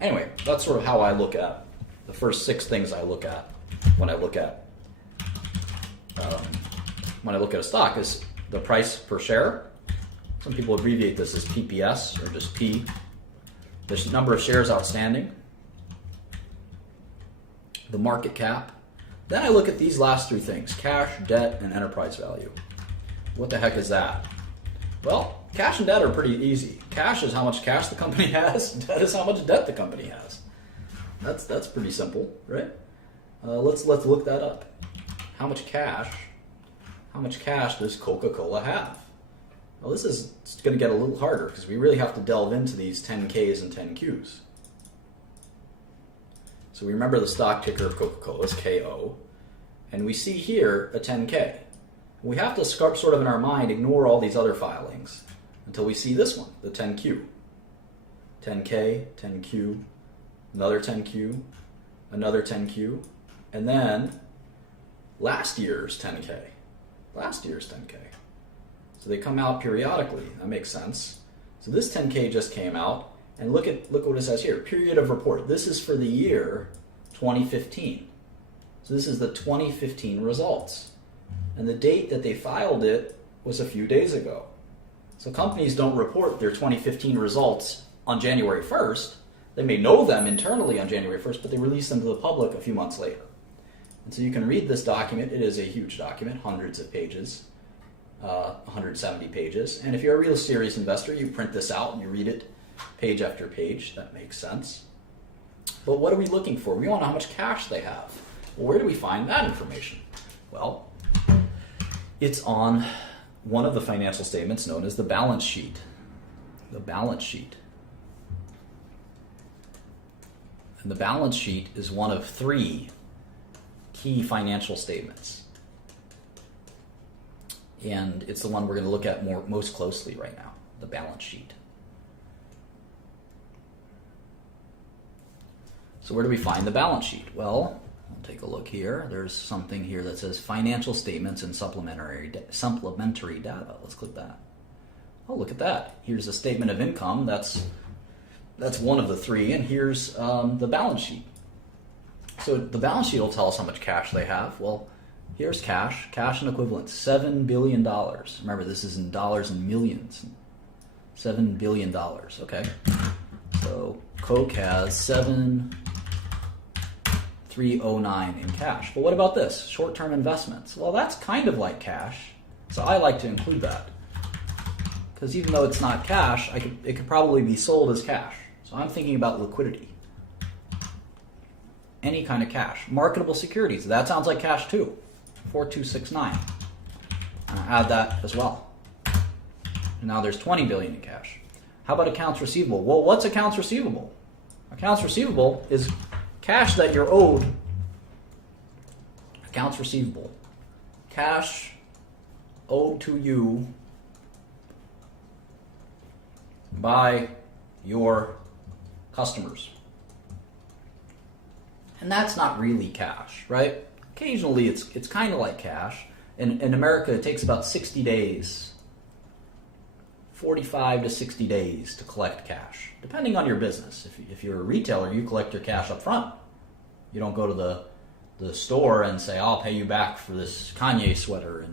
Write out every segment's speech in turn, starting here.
Anyway, that's sort of how I look at the first 6 things I look at when I look at a stock is the price per share. Some people abbreviate this as PPS or just P. The number of shares outstanding, the market cap. Then I look at these last 3 things: cash, debt, and enterprise value. What the heck is that? Well, cash and debt are pretty easy. Cash is how much cash the company has. Debt is how much debt the company has. That's pretty simple, right? Let's look that up. How much cash does Coca-Cola have? Well, this is going to get a little harder because we really have to delve into these 10Ks and 10Qs. So we remember the stock ticker of Coca-Cola is KO, and we see here a 10K. We have to sort of in our mind ignore all these other filings until we see this one, the 10Q. 10K, 10Q, another 10Q, another 10Q, and then last year's 10K. Last year's 10K. So they come out periodically. That makes sense. So this 10K just came out, and look what it says here. Period of report. This is for the year 2015. So this is the 2015 results. And the date that they filed it was a few days ago. So companies don't report their 2015 results on January 1st. They may know them internally on January 1st, but they release them to the public a few months later. And so you can read this document. It is a huge document, hundreds of pages. 170 pages. And if you're a real serious investor, you print this out and you read it page after page. That makes sense. But what are we looking for? We want to know how much cash they have. Well, where do we find that information? Well, it's on one of the financial statements known as the balance sheet. The balance sheet. And the balance sheet is one of 3 key financial statements. And it's the one we're going to look at most closely right now, the balance sheet. So where do we find the balance sheet? Well, we'll take a look here. There's something here that says financial statements and supplementary data. Let's click that. Oh, look at that. Here's a statement of income. That's one of the 3. And here's the balance sheet. So the balance sheet will tell us how much cash they have. Well, here's cash and equivalents, $7 billion. Remember, this is in dollars and millions. $7 billion, okay? So Coke has 7,309 in cash. But what about this? Short-term investments. Well, that's kind of like cash, so I like to include that. Because even though it's not cash, it could probably be sold as cash. So I'm thinking about liquidity. Any kind of cash. Marketable securities, that sounds like cash too. 4269. I'll add that as well. And now there's 20 billion in cash. How about accounts receivable? Well, what's accounts receivable? Accounts receivable is cash that you're owed. Accounts receivable. Cash owed to you by your customers. And that's not really cash, right? Occasionally it's kind of like cash. In America, it takes about 60 days, 45 to 60 days to collect cash, depending on your business. If you're a retailer, you collect your cash up front. You don't go to the store and say, I'll pay you back for this Kanye sweater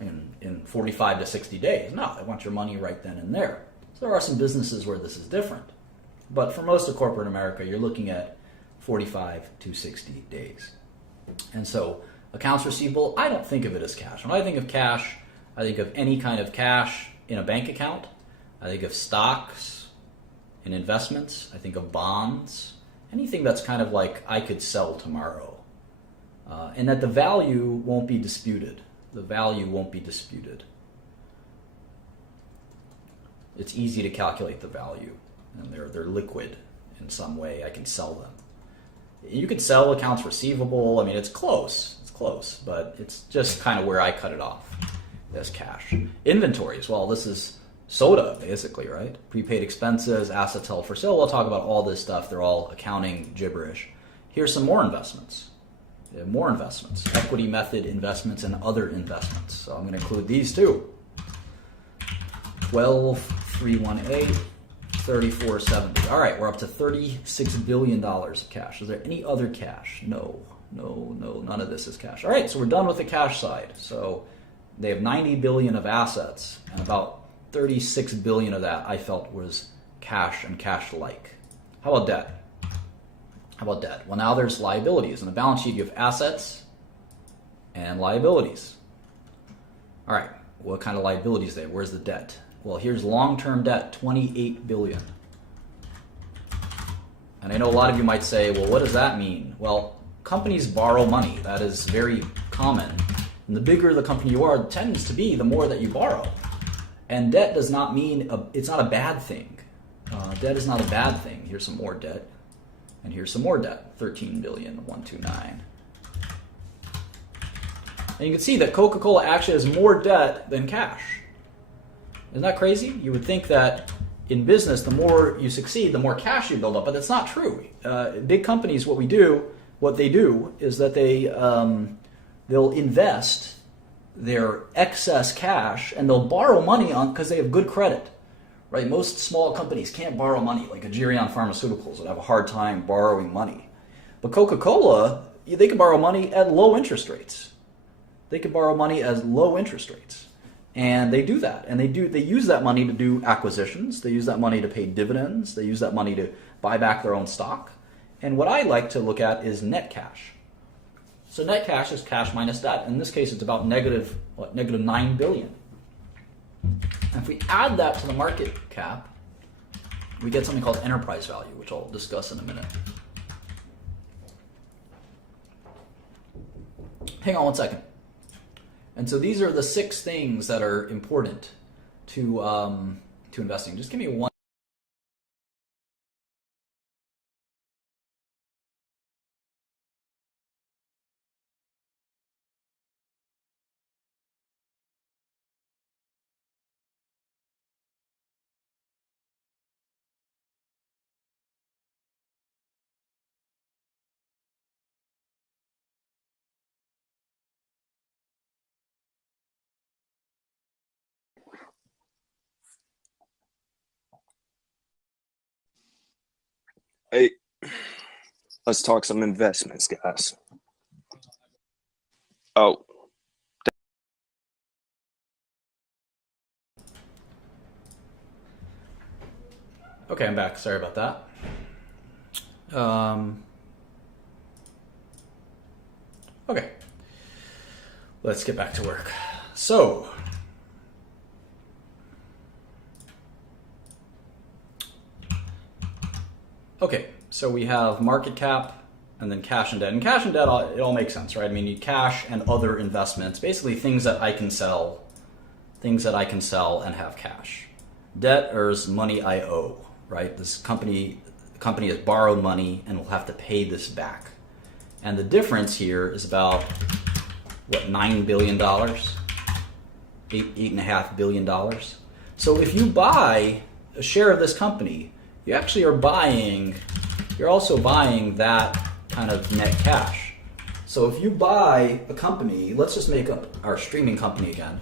in 45 to 60 days. No, they want your money right then and there. So there are some businesses where this is different. But for most of corporate America, you're looking at 45 to 60 days. And so accounts receivable, I don't think of it as cash. When I think of cash, I think of any kind of cash in a bank account. I think of stocks and investments. I think of bonds. Anything that's kind of like I could sell tomorrow. And that the value won't be disputed. The value won't be disputed. It's easy to calculate the value. And they're liquid in some way. I can sell them. You could sell accounts receivable. I mean, it's close, but it's just kind of where I cut it off as cash. Inventories, well, this is soda, basically, right? Prepaid expenses, assets held for sale. We'll talk about all this stuff. They're all accounting gibberish. Here's some more investments. More investments. Equity method investments and other investments. So I'm going to include these too. 12318, 34.70. All right, we're up to $36 billion of cash. Is there any other cash? No, none of this is cash. All right, so we're done with the cash side. So they have 90 billion of assets, and about 36 billion of that I felt was cash and cash-like. How about debt? Well, now there's liabilities. In the balance sheet, you have assets and liabilities. All right, what kind of liabilities there? Where's the debt? Well, here's long-term debt, 28 billion. And I know a lot of you might say, well, what does that mean? Well, companies borrow money. That is very common. And the bigger the company you are, it tends to be the more that you borrow. And debt does not mean, it's not a bad thing. Debt is not a bad thing. Here's some more debt. And here's some more debt, 13 billion, 129. And you can see that Coca-Cola actually has more debt than cash. Isn't that crazy? You would think that in business, the more you succeed, the more cash you build up, but that's not true. Big companies, what they do is that they'll invest their excess cash and they'll borrow money because they have good credit. Right? Most small companies can't borrow money, like Agerion Pharmaceuticals would have a hard time borrowing money. But Coca-Cola, they can borrow money at low interest rates. They can borrow money at low interest rates. And they do that. And they use that money to do acquisitions. They use that money to pay dividends. They use that money to buy back their own stock. And what I like to look at is net cash. So net cash is cash minus debt. In this case, it's about negative 9 billion. And if we add that to the market cap, we get something called enterprise value, which I'll discuss in a minute. Hang on one second. And so these are the 6 things that are important to investing. Just give me one. Hey, let's talk some investments, guys. Oh, Okay, I'm back. Sorry about that. Okay, let's get back to work. So, okay, so we have market cap and then cash and debt. And cash and debt, it all makes sense, right? I mean, you cash and other investments, basically things that I can sell and have cash. Debt is money I owe, right? This company has borrowed money and will have to pay this back. And the difference here is about, what, $9 billion? $8.5 billion. So if you buy a share of this company, you actually you're also buying that kind of net cash. So if you buy a company, let's just make up our streaming company again.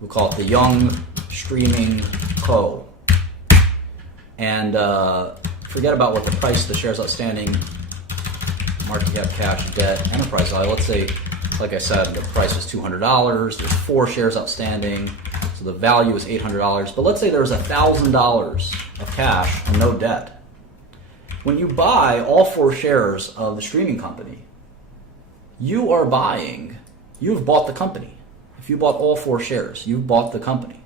We'll call it the Young Streaming Co. And forget about what the price of the shares outstanding, market cap, cash, debt, enterprise value. Let's say, like I said, the price was $200. There's 4 shares outstanding, so the value is $800. But let's say there's $1,000 of cash and no debt. When you buy all 4 shares of the streaming company, you've bought the company. If you bought all 4 shares, you've bought the company.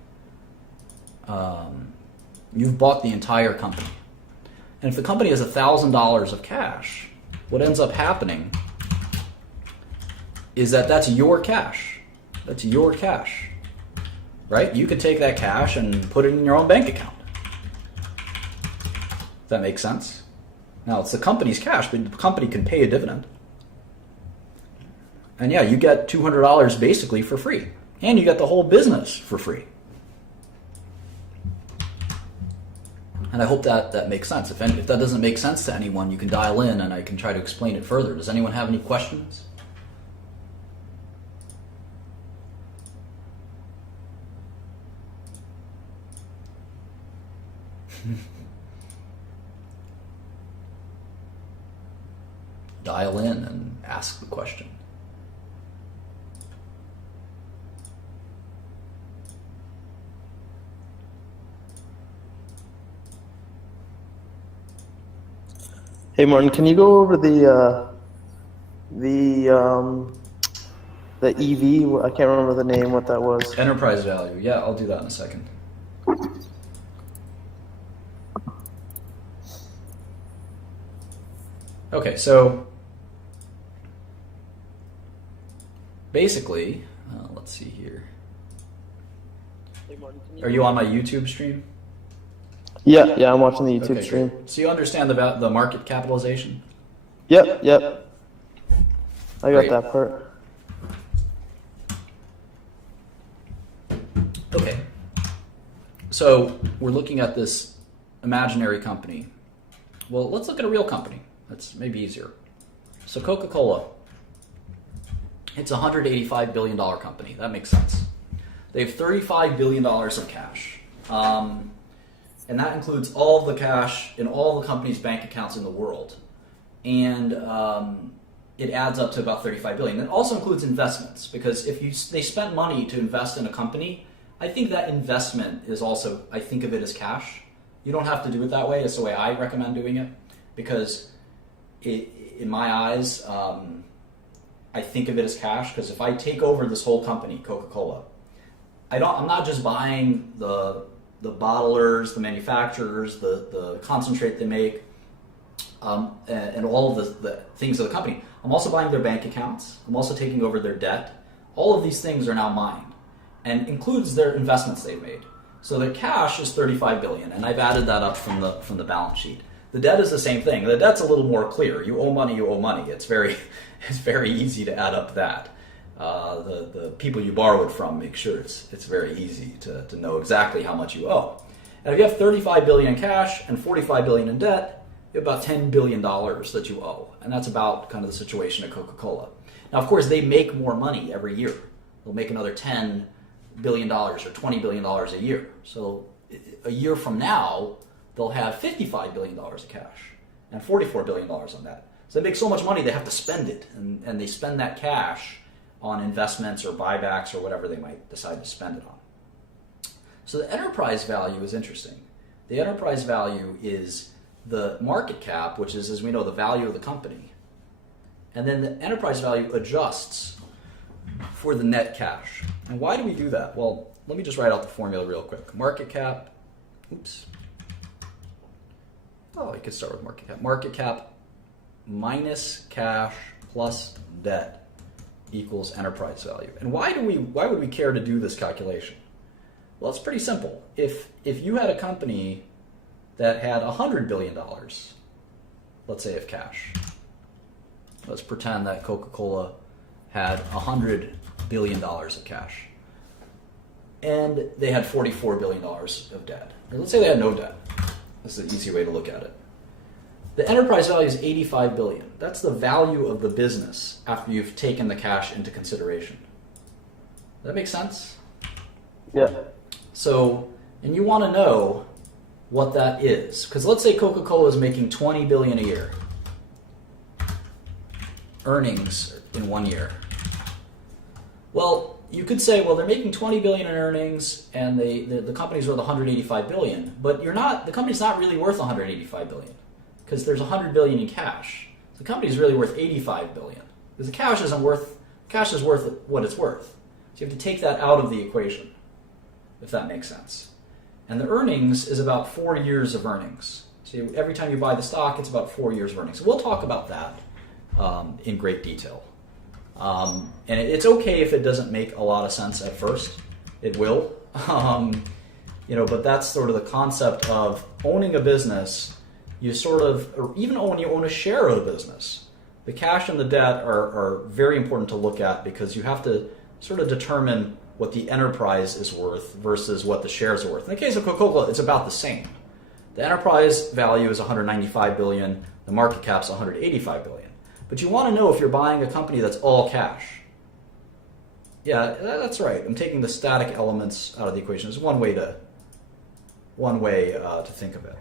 You've bought the entire company. And if the company has $1,000 of cash, what ends up happening is that's your cash. That's your cash, right? You could take that cash and put it in your own bank account. Does that make sense? Now, it's the company's cash, but the company can pay a dividend. And yeah, you get $200 basically for free. And you get the whole business for free. And I hope that makes sense. If that doesn't make sense to anyone, you can dial in and I can try to explain it further. Does anyone have any questions? dial in and ask the question. Hey Martin, can you go over the EV? I can't remember the name. What that was? Enterprise value. Yeah, I'll do that in a second. Okay, so basically, let's see here. Hey Martin, Are you on my YouTube stream? Yeah, I'm watching the YouTube Okay, stream. great. So you understand the market capitalization? Yep. I got Great. that part. Okay. So we're looking at this imaginary company. Well, let's look at a real company. That's maybe easier. So Coca-Cola, it's a $185 billion company. That makes sense. They have $35 billion of cash. And that includes all of the cash in all the company's bank accounts in the world. And it adds up to about $35 billion. It also includes investments, because if they spent money to invest in a company, I think that investment is also, I think of it as cash. You don't have to do it that way. It's the way I recommend doing it, because in my eyes, I think of it as cash, because if I take over this whole company, Coca-Cola, I'm not just buying the bottlers, the manufacturers, the concentrate they make, and all of the things of the company. I'm also buying their bank accounts. I'm also taking over their debt. All of these things are now mine, and includes their investments they've made. So their cash is $35 billion, and I've added that up from the balance sheet. The debt is the same thing. The debt's a little more clear. You owe money, you owe money. It's very easy to add up that. The people you borrow it from, make sure it's very easy to know exactly how much you owe. And if you have $35 billion in cash and $45 billion in debt, you have about $10 billion that you owe. And that's about kind of the situation at Coca-Cola. Now, of course, they make more money every year. They'll make another $10 billion or $20 billion a year. So a year from now, they'll have $55 billion of cash and $44 billion on that. So they make so much money, they have to spend it. And they spend that cash on investments or buybacks or whatever they might decide to spend it on. So the enterprise value is interesting. The enterprise value is the market cap, which is, as we know, the value of the company. And then the enterprise value adjusts for the net cash. And why do we do that? Well, let me just write out the formula real quick. Market cap, you could start with market cap. Market cap minus cash plus debt equals enterprise value. And why would we care to do this calculation? Well, it's pretty simple. If you had a company that had $100 billion, let's say, of cash. Let's pretend that Coca-Cola had $100 billion of cash. And they had $44 billion of debt. Or let's say they had no debt. This is an easy way to look at it. The enterprise value is $85 billion. That's the value of the business after you've taken the cash into consideration. Does that make sense? Yeah. So, and you want to know what that is. Because let's say Coca-Cola is making $20 billion a year. Earnings in 1 year. Well, you could say, well, they're making $20 billion in earnings, and the company's worth $185 billion. But the company's not really worth $185 billion, because there's $100 billion in cash. The company's really worth $85 billion, because the cash is worth what it's worth. So you have to take that out of the equation, if that makes sense. And the earnings is about 4 years of earnings. So every time you buy the stock, it's about 4 years of earnings. So we'll talk about that in great detail. And it's okay if it doesn't make a lot of sense at first. It will. But that's sort of the concept of owning a business. Or even when you own a share of a business, the cash and the debt are very important to look at, because you have to sort of determine what the enterprise is worth versus what the shares are worth. In the case of Coca-Cola, it's about the same. The enterprise value is $195 billion. The market cap is $185 billion. But you want to know if you're buying a company that's all cash. Yeah, that's right. I'm taking the static elements out of the equation. It's one way to think of it.